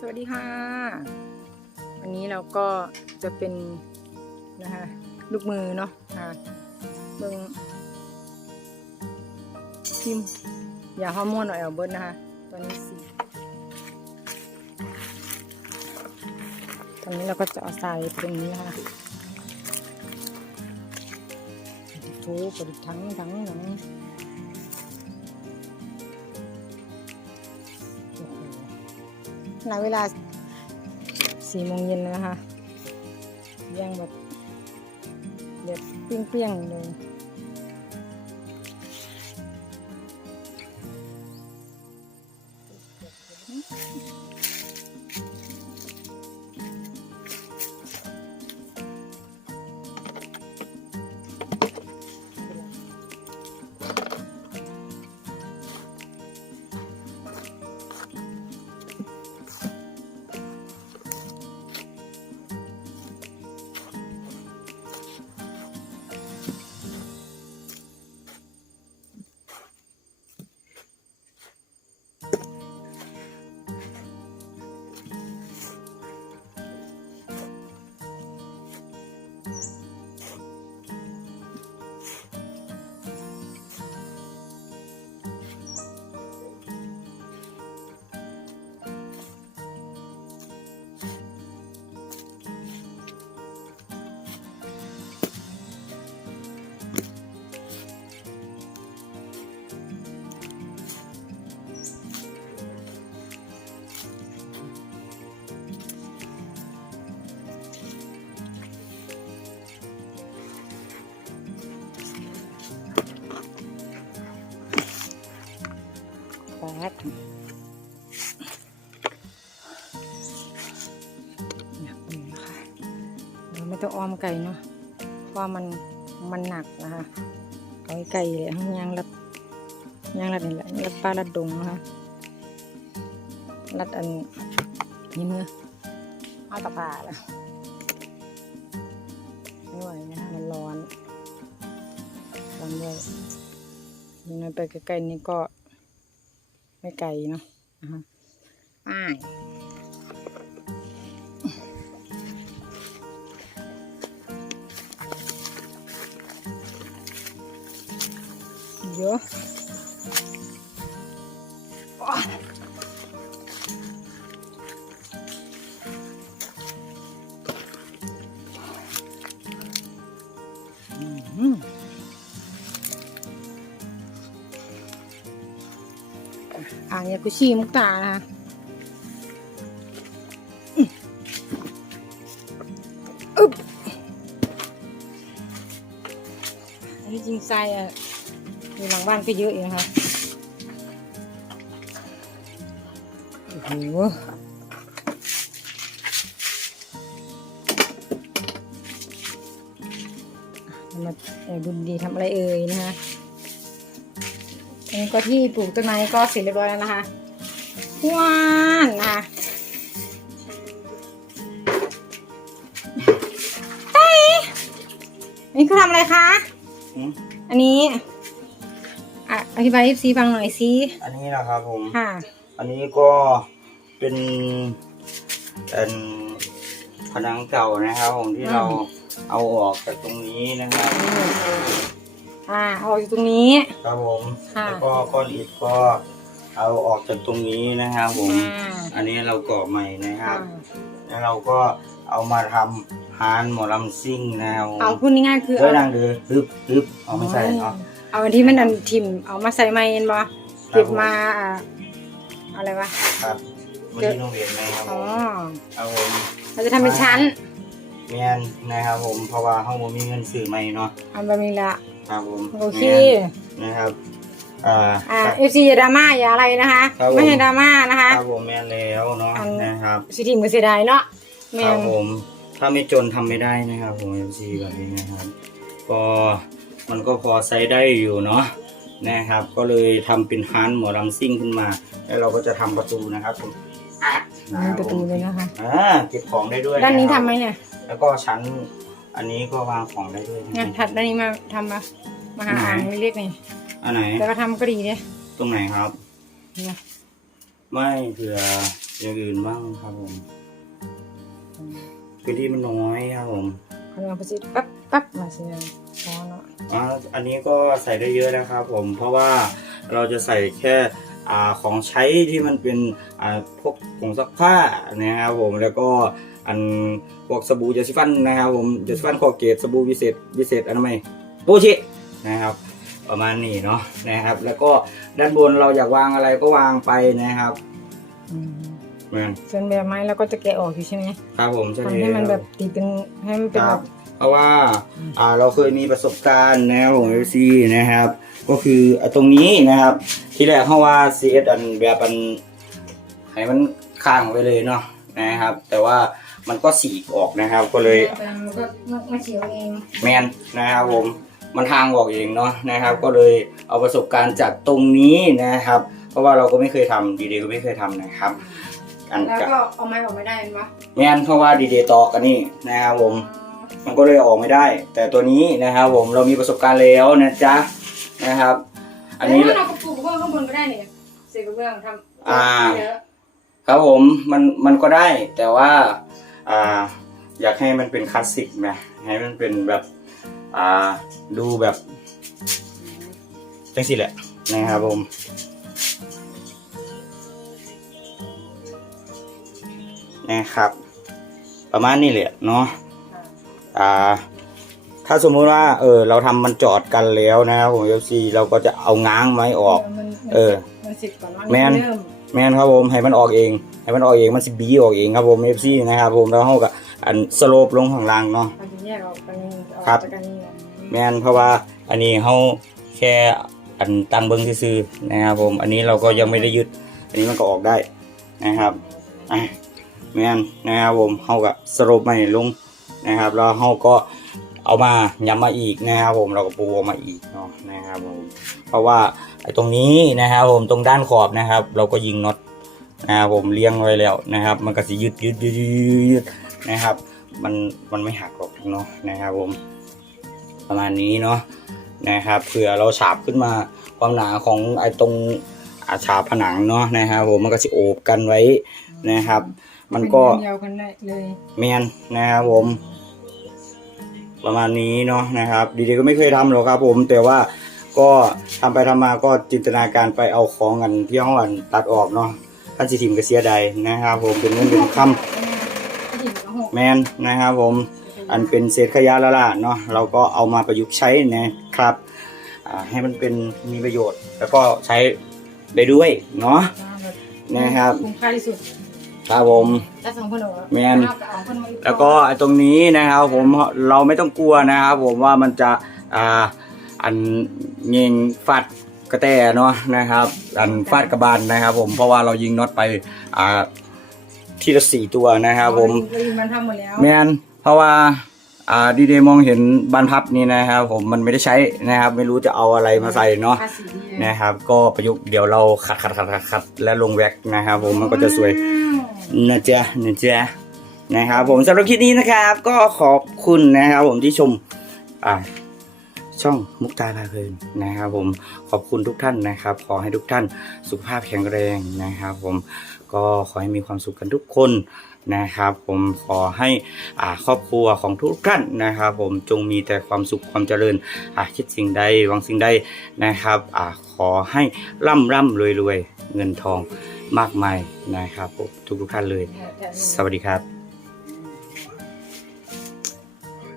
สวัสดีค่ะ วันนี้เราก็จะเป็นนะคะลูกมือเนาะอ่าเบิ่งพิมพ์ยาฮอร์โมนหน่อยเอาเบิร์นะคะตอนนี้สี่ตอนนี้เราก็จะเอาใส่ตรงนี้นะคะถูกระดิกทั้งทั้งทั้ง ณเวลาสี่โมงเย็นแล้วนะคะยังแบบเดือดเปรี้ยงๆเลย ป๊ดหนักอยู่นะคะเราไม่ต้องอ้อมไก่เนาะเพราะมันมันหนักนะคะเอาไอไก่เลยทั้งยางรัดยางรัดนี่แหละรัดปลารัดดงนะคะรัดอันนี้เมื่อเอาตะปาละไม่ไหวนะคะมันร้อนร้อนด้วยยังไงไปใกล้ๆนี้ก็ ไม่ไกลเนาะอ่าฮะอ้ายเยอะางยากุชิมุกตานะคะอืมอึ๊บอันนี้จริงทรายอะอยู่หลังบ้านก็เยอะอยู่นะคะโอ้โหมาเอ่อบุญดีทำอะไรเอ่ยนะคะ อันนี้ก็ที่ปลูกต้นไม้ก็เสร็จเรียบร้อยแล้วนะคะว้านนะคะเฮ้ยอันนี้คือทำอะไรคะ อืมอันนี้อะอธิบายให้ซีฟังหน่อยสิอันนี้นะครับผม ค่ะ อันนี้ก็เป็นเป็นผนังเก่านะครับผมที่เราเอาออกจากตรงนี้นะครับ อ่าเอาอยู่ตรงนี้ ครับผมค่ะแล้วก็ก้อนอิฐก็เอาออกจากตรงนี้นะครับผม อ่า อันนี้เราก่อใหม่นะครับอ่าแล้วเราก็เอามาทำฮานหมอลำซิ่งนะครับผมเอาพูดง่ายๆคือเฮ้ยเอานางเดือฮึบฮึบเอาไม่ใช่เนาะ เอาอันที่มันดันทิมเอามาใส่ไม้เอ็นบ่เก็บมาอ่าอะไรวะครับวันนี้โรงเรียนนะครับผอ๋อมครับผมเราจะทำเป็นชั้นแมนนะครับผมเพราะว่าห้องผมมีเงินซื้อใหม่เนาะเอาแบบนี้ละ ครับผมโอเคแม่นนะครับอ่าอ่าเอฟซีอย่าดราม่าอย่าอะไรนะคะ ครับผม ไม่ให้ดราม่านะคะ ครับผมแมนแล้วเนาะอัน นะครับสิทีมก็เสียดายเนาะแมครันบผมถ้าไม่จนทำไม่ได้นะครับ ผมเอฟซีแบบนี้นะครับ ก็มันก็พอใช้ได้อยู่เนาะนะครับ ก็เลยทำเป็นฮานหมอลำซิ่งขึ้นมา แล้วเราก็จะทำประตูนะครับผมอะนะมีครับประผตูมเลยนะคะ อ่าเก็บของได้ด้วยด้านนี้ะคทำรับ ไหมเนี่ยแล้วก็ชั้น อันนี้ก็วางของได้ด้วยนะงานถัดด้านนี้มาทำมามาหาอ่างเล็กๆนี่อันไหนแต่ก็ทำก็ดีเนี่ยตรงไหนครับเนี่ยไม่เผื่ออย่างอื่นบ้างครับผมพื้นที่มันน้อยครับผมพลังประสิทธิ์ปั๊บปั๊บมาสิเนี่ยพอเนาะอ่าอันนี้ก็ใส่ได้เยอะนะครับผม เพราะว่าเราจะใส่แค่อ่าของใช้ที่มันเป็นอ่าพวกผงซักผ้านะครับผมแล้วก็ อันพวกสบู่ยาสีฟันนะครับผมยาสีฟันคอเกตสบู่วิเศษวิเศษอนามัยโปชินะครับ ประมาณนี้เนาะนะครับ แล้วก็ด้านบนเราอยากวางอะไรก็วางไปนะครับอืมเหมือนส่วนแบบไม้เราก็จะแกะออกอยู่ใช่ไหมครับผมใช่ทำให้มันแบบติดเป็นให้มันเป็นคแบรับบเพราะว่าอ่าเราเคยมีประสบการณ์นะครับของเอซีนะครับ ก็คืออะตรงนี้นะครับ ที่แรกเขาว่าซีเอสอันแบบอันให้มันค้างไว้เลยเนาะนะครับ แต่ว่า มันก็สีกออกนะครับ ก็เลยมันก็มาเฉียวเองแมนนะครับผมมันทางออกเองเนาะนะครับ ก็เลยเอาประสบการณ์จากตรงนี้นะครับ เพราะว่าเราก็ไม่เคยทำดีเดย์ก็ไม่เคยทำนะครับอันแล้วกับก็เอาไม้ออกไม่ได้เห็นปะแมนเพราะว่าดีเดย์ต่อกันนี่นะครับผมมันก็เลยออกไม่ได้ แต่ตัวนี้นะครับผมเรามีประสบการณ์แล้วนะจ๊ะนะครับ อันนี้แล้วเราก็ปลูกกระเบื้องข้างบนก็ได้เนี่ยเศษกระเบื้องทำอ่าเยอะครับผมมันมันก็ได้แต่ว่า อ่าอยากให้มันเป็นคลาสสิกนะให้มันเป็นแบบอ่าดูแบบจังสิแหละนะครับผมนะครับ ประมาณนี้แหละเนาะอ่า ถ้าสมมุติว่า เออ เราทำมันจอดกันแล้วนะครับผมเอฟซีเราก็จะเอาง้างไม้ออกมันเออมันสิบก่อนว่าแม่นเริ่ม แม่นครับผมให้มันออกเองให้มันออกเองมันสิบีออกเองครับผมเอฟซีนะครับผมแล้วเขาก็อันสโลปลงข้างล่างเนาะมันจะแยกออกกันออกครับ จากกันนี่แหละแม่นเพราะว่าอันนี้เขาแค่อันตังเบิ้งซื่อๆนะครับผมอันนี้เราก็ยังไม่ได้ยึด อันนี้มันก็ออกได้นะครับอะแม่นนะครับผมเขาก็สโลปใหม่ลงนะครับแล้วเขาก็ เอามาย้ำมาอีกนะครับผมเราก็ปูออกมาอีกเนาะนะครับผมเพราะว่าไอ้ตรงนี้นะครับผมตรงด้านขอบนะครับ เราก็ยิงน็อตนะครับผมเลี้ยงไว้แล้วนะครับ มันก็จะยึดยึดยึดยึดยึดนะครับ มันมันไม่หักหรอกเนาะนะครับผม ประมาณนี้เนาะนะครับเผื่อเราฉาบขึ้นมาความหนาของไอ้ตรงอาฉาบผนังเนาะนะครับผมมันก็จะโอบกันไว้นะครับ มันก็เป็นเดียวกันได้เลยแมนนะครับผม ประมาณนี้เนาะนะครับ ดีๆก็ไม่เคยทำหรอกครับผมแต่ว่าก็ทำไปทำมาก็จินตนาการไปเอาของกันที่ห้องอันตัดออกเนาะท่านสิทิมก็เสียดายนะครับ ผมเป็นเงินเป็นคำแมนนะครับ ผมอันเป็นเศษขยะละล่ะเนาะเราก็เอามาประยุกต์ใช้นะครับให้มันเป็นมีประโยชน์ แล้วก็ใช้ได้ด้วยเนาะนะครับคุ้มค่าที่สุด ครับผมจะส่งคนออกแม่นเอาเอาคนมาอีแล้วก็ไอ้ตรงนี้นะครับผมเราไม่ต้องกลัวนะครับผมว่ามันจะอ่าอันเงงฟาดกระแตเนาะนะครับ อันฟาดกระบาลนะครับ ผมเพราะว่าเรายิงน็อตไปอ่าทีละสี่ตัวนะครับผม เรายิงมันทำหมดแล้วแมนเพราะว่าอ่าดีเดย์มองเห็นบานพับนี่นะครับ ผมมันไม่ได้ใช้นะครับ ไม่รู้จะเอาอะไรมาใส่เนาะภาษีดีนะครับ ก็ประยุกต์เดี๋ยวเราขัดขัดขัดขัดขัดและลงแว็กซ์นะครับ ผมมันก็จะสวย นะจ๊ะนะจ๊ะนะครับ ผมสำหรับคลิปนี้นะครับ ก็ขอบคุณนะครับ ผมที่ชมอ่าช่องมุกตาพาเพลินนะครับผมขอบคุณทุกท่านนะครับ ขอให้ทุกท่านสุขภาพแข็งแรงนะครับ ผมก็ขอให้มีความสุขกันทุกคนนะครับ ผมขอให้อ่าครอบครัวของทุกท่านนะครับ ผมจงมีแต่ความสุขความเจริญอ่าคิดสิ่งใดหวังสิ่งใดนะครับอ่าขอให้ร่ำร่ำรวยรวยเงินทอง มากมายนะครับผมทุกท่านเลย สวัสดีครับ